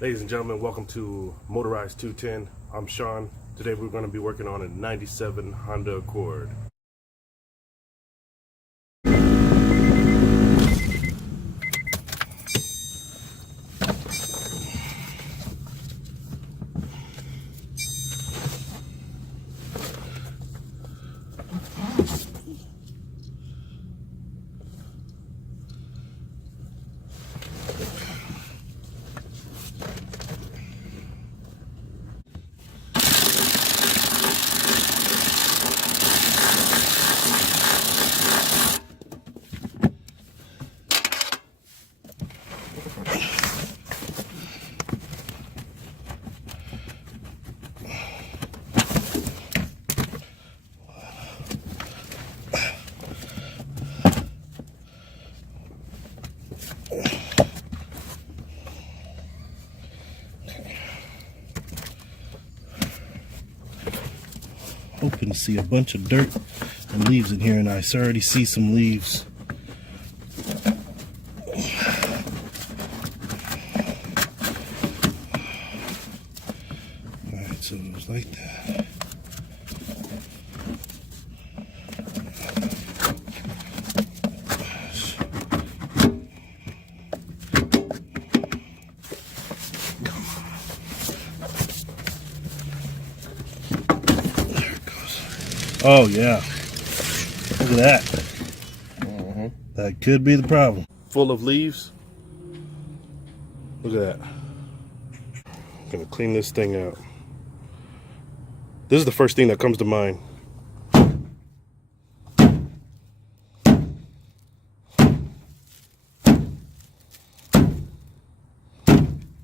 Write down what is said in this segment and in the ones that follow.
Ladies and gentlemen, welcome to Motorized 210. I'm Sean. Today we're going to be working on a 97 Honda Accord. Hoping to see a bunch of dirt and leaves in here, and I already see some leaves. Alright, so it was like that. Oh yeah, look at that. That could be the problem. Full of leaves. Look at that. I'm gonna clean this thing out. This is the first thing that comes to mind.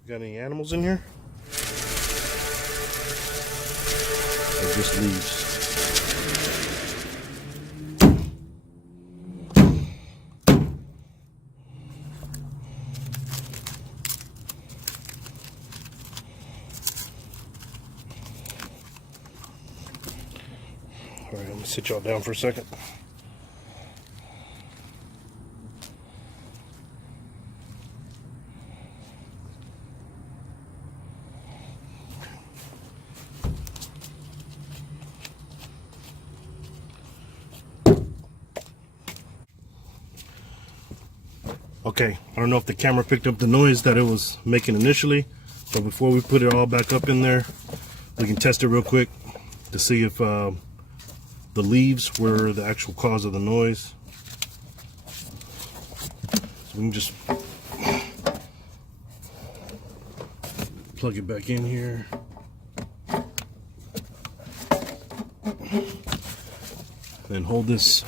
Got any animals in here? Or just leaves? Alright, let me sit y'all down for a second. Okay, I don't know if the camera picked up the noise that it was making initially, but before we put it all back up in there, we can test it real quick to see if the leaves were the actual cause of the noise. So we can just plug it back in here. Then hold this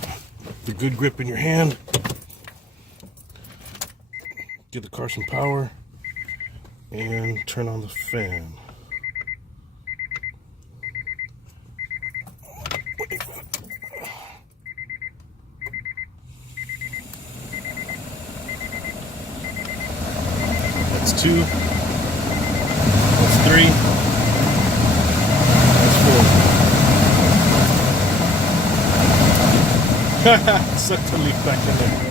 with a good grip in your hand. Give the car some power and turn on the fan. That's 2. That's 3. That's 4. Suck the leaf back in there.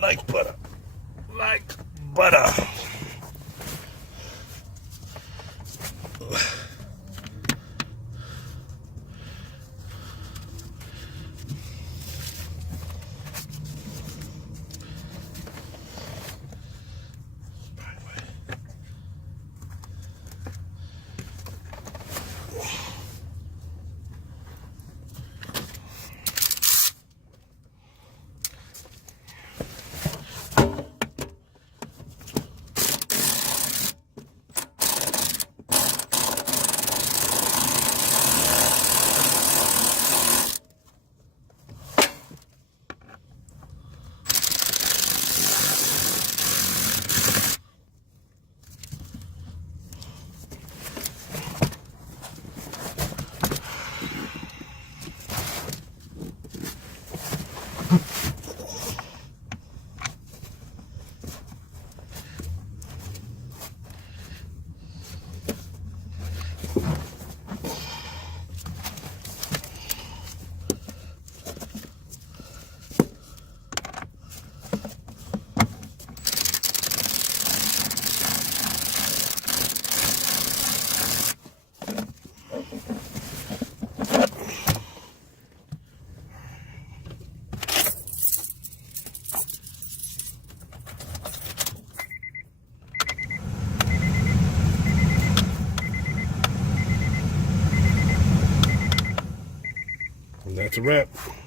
Like butter. Like butter. a wrap.